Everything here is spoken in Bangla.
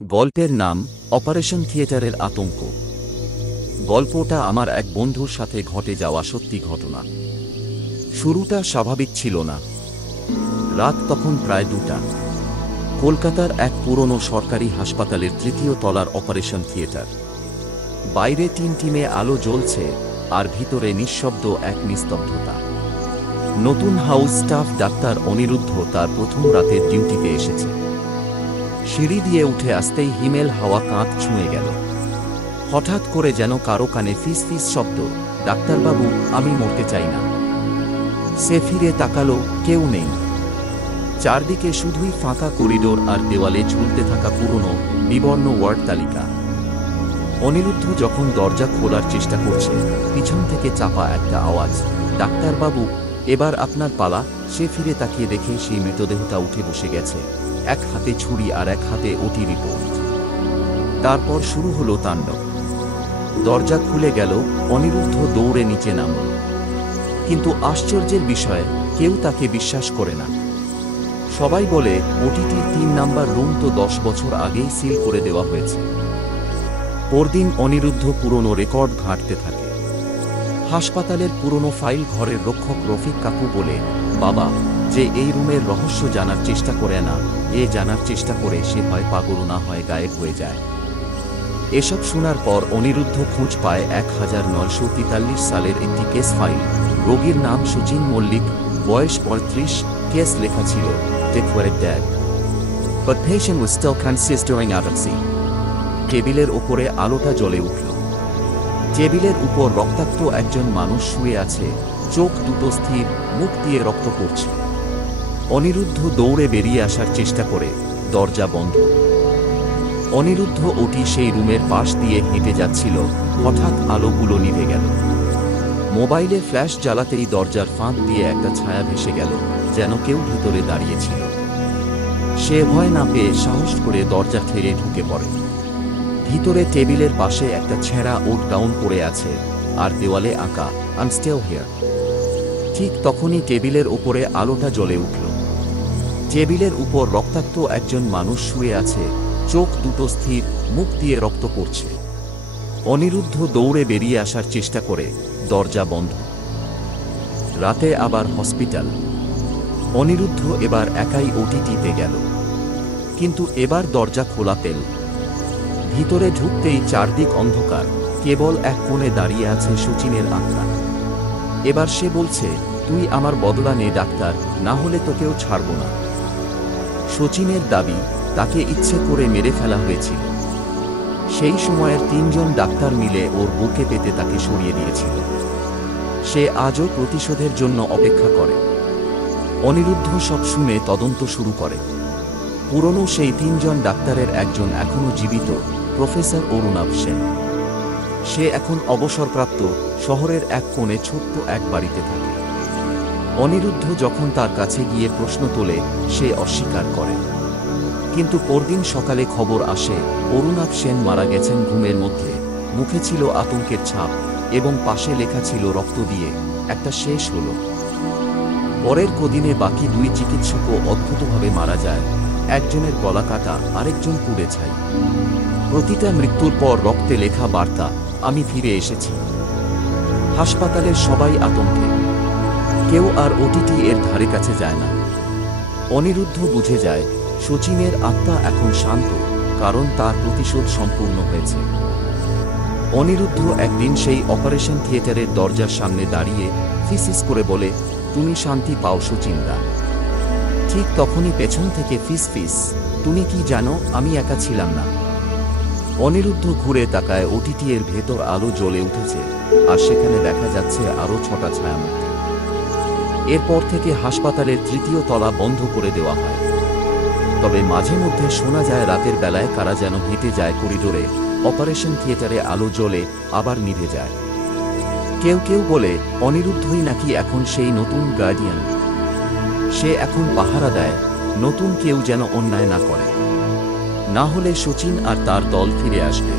গল্পের নাম অপারেশন থিয়েটারের আতঙ্ক। গল্পটা আমার এক বন্ধুর সাথে ঘটে যাওয়া সত্যি ঘটনা। শুরুটা স্বাভাবিক ছিল না। রাত তখন প্রায় 2টা। কলকাতার এক পুরনো সরকারি হাসপাতালের 3য় তলার অপারেশন থিয়েটার। বাইরে টিমটিমে আলো জ্বলছে, আর ভিতরে নিঃশব্দ এক নিস্তব্ধতা। নতুন হাউস স্টাফ ডাক্তার অনিরুদ্ধ তার প্রথম রাতের ডিউটিতে এসেছে। সিঁড়ি দিয়ে উঠে আসতেই হিমেল হাওয়া কাঁধ ছুঁয়ে গেল। হঠাৎ করে যেন কারো কানে ফিস ফিস শব্দ, ডাক্তারবাবু, আমি মরতে চাই না। সে ফিরে তাকালো, কেউ নেই। চারদিকে শুধুই ফাঁকা করিডোর আর দেওয়ালে ঝুলতে থাকা পুরনো বিবর্ণ ওয়ার্ড তালিকা। অনিরুদ্ধ যখন দরজা খোলার চেষ্টা করছে, পিছন থেকে চাপা একটা আওয়াজ, ডাক্তারবাবু, এবার আপনার পালা। সে ফিরে তাকিয়ে দেখে সেই মৃতদেহটা উঠে বসে গেছে, এক হাতে ছুরি আর এক হাতে ওটি রিপোর্ট। তারপর শুরু হলো তাণ্ডব। দরজা খুলে গেল, অনিরুদ্ধ দৌড়ে নিচে নামল। কিন্তু আশ্চর্যের বিষয়, কেউ তাকে বিশ্বাস করে না। সবাই বলে ওটিটির 3 নাম্বার রুম তো 10 বছর আগেই সিল করে দেওয়া হয়েছে। পরদিন অনিরুদ্ধ পুরনো রেকর্ড ঘাঁটতে থাকে। হাসপাতালের পুরনো ফাইল ঘরের রক্ষক রফিক কাকু বলে, বাবা, যে এই রুমের রহস্য জানার চেষ্টা করে না, এ জানার চেষ্টা করে সে হয় পাগল না হয় গায়েব হয়ে যায়। এসব শোনার পর অনিরুদ্ধ খোঁজ পায় 1943 সালের একটি কেস ফাইল। রোগীর নাম শচীন মল্লিক, বয়স 35, কেস লেখা ছিল declared dead but patient was still conscious during autopsy। টেবিলের ওপরে আলোটা জ্বলে উঠল। টেবিলের উপর রক্তাক্ত একজন মানুষ শুয়ে আছে, চোখ দুটো স্থির, মুখ দিয়ে রক্ত পড়ছে। অনিরুদ্ধ দৌড়ে বেরিয়ে আসার চেষ্টা করে, দরজা বন্ধ। অনিরুদ্ধ ওটি সেই রুমের পাশ দিয়ে হেঁটে যাচ্ছিল, হঠাৎ আলোগুলো নিভে গেল। মোবাইলে ফ্ল্যাশ জ্বালাতেই দরজার ফাঁক দিয়ে একটা ছায়া ভেসে গেল, যেন কেউ ভিতরে দাঁড়িয়েছিল। সে ভয় না পেয়ে সাহস করে দরজা ঠেলে ঢুকে পড়ে। ভিতরে টেবিলের পাশে একটা ছেঁড়া ওট ডাউন পড়ে আছে, আর দেওয়ালে আঁকা আই এম স্টিল হিয়ার। ঠিক তখনই টেবিলের উপরে আলোটা জ্বলে উঠল। টেবিলের উপর রক্তাক্ত একজন মানুষ শুয়ে আছে, চোখ দুটো স্থির, মুখ দিয়ে রক্ত পড়ছে। অনিরুদ্ধ দৌড়ে বেরিয়ে আসার চেষ্টা করে, দরজা বন্ধ। রাতে আবার হসপিটাল। অনিরুদ্ধ এবার একাই ওটিটিতে গেল, কিন্তু এবার দরজা খোলা পেল। ভিতরে ঢুকতেই চারদিক অন্ধকার, কেবল এক কোণে দাঁড়িয়ে আছে শচীনের আত্মা। এবার সে বলছে, তুই আমার বদলা নে ডাক্তার, না হলে তোকেও ছাড়ব না। শচীনের দাবি, তাকে ইচ্ছে করে মেরে ফেলা হয়েছিল। সেই সময়ের 3 জন ডাক্তার মিলে ওর বুকে পেতে তাকে সরিয়ে দিয়েছিল। সে আজও প্রতিশোধের জন্য অপেক্ষা করে। অনিরুদ্ধ সব শুনে তদন্ত শুরু করে। পুরনো সেই 3 জন ডাক্তারের একজন এখনো জীবিত, প্রফেসর অরুণাভ সেন। সে এখন অবসরপ্রাপ্ত, শহরের এক কোণে ছোট্ট এক বাড়িতে থাকে। অনিরুদ্ধ যখন তার কাছে গিয়ে প্রশ্ন তোলে, সে অস্বীকার করে। কিন্তু পরদিন সকালে খবর আসে, অরুণাভ সেন মারা গেছেন ঘুমের মধ্যে। মুখে ছিল আতঙ্কের ছাপ, এবং পাশে লেখা ছিল রক্ত দিয়ে একটা শেষ হলো। পরের কদিনে বাকি 2 চিকিৎসকও অদ্ভুতভাবে মারা যায়। একজনের গলা কাটা, আরেকজন পুড়ে ছাই। প্রতিটা মৃত্যুর পর রক্তে লেখা বার্তা, আমি ফিরে এসেছি। হাসপাতালের সবাই আতঙ্কে। কেউ আর ওটিটি এর ধারে কাছে যায় না। অনিরুদ্ধ বুঝে যায়, শচীনের আত্মা এখন শান্ত, কারণ তার প্রতিশোধ সম্পূর্ণ হয়েছে। অনিরুদ্ধ একদিন সেই অপারেশন থিয়েটারের দরজার সামনে দাঁড়িয়ে ফিসিস করে বলে, তুমি শান্তি পাও শচীনদা। ঠিক তখনই পেছন থেকে ফিস ফিস, তুমি কি জানো, আমি একা ছিলাম না। অনিরুদ্ধ ঘুরে তাকায়, ওটিটি এর ভেতর আলো জ্বলে উঠেছে, আর সেখানে দেখা যাচ্ছে আরও 6টা ছায়ামূর্তি। এরপর থেকে হাসপাতালের 3য় তলা বন্ধ করে দেওয়া হয়। তবে মাঝে মধ্যে শোনা যায় রাতের বেলায় কারা যেন হেঁটে যায় করিডোরে। অপারেশন থিয়েটারে আলো জ্বলে, আবার নিভে যায়। কেউ কেউ বলে, অনিরুদ্ধই নাকি এখন সেই নতুন গার্ডিয়ান। সে এখন পাহারা দেয়, নতুন কেউ যেন অন্যায় না করে, না হলে শচীন আর তার দল ফিরে আসবে।